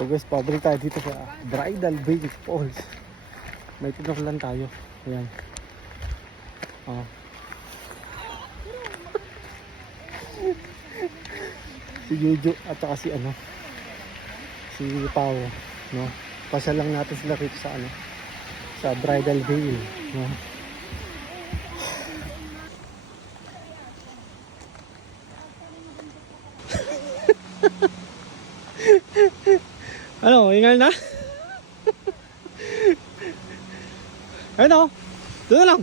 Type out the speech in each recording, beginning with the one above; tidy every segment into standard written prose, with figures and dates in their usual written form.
So guys, pabalik tayo dito sa Bridal Veil Falls. May tinuklan tayo. Ayan. Oh. Si Juju at saka si ano, si Pao, no? Pasya lang natin sila rito sa ano, sa Bridal Veil, no? Ano, ingal na? Ano? Doon na lang.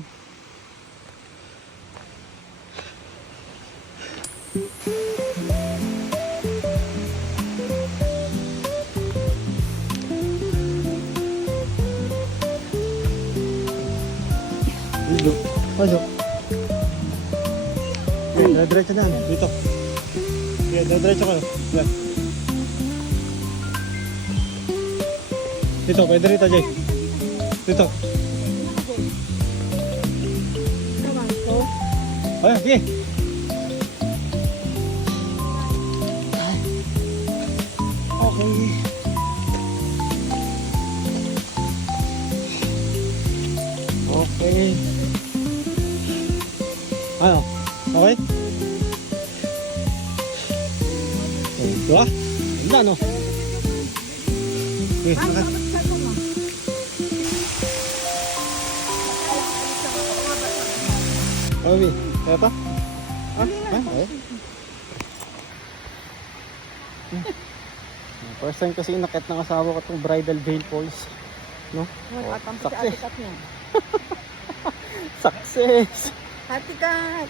Dito. Pasok. Okay, diretso na. Dito. Okay, diretso ka. Yan. Dito, pwede rito, Jay. Dito. Ayan, sige. Okay. Okay. Ano? Okay? Diba? Ganda, no? Okay, okay. Baby, kaya pa? Ay. First time kasi inakit ng asawa ko itong Bridal Veil Falls. No? Success. Success! Hati kat!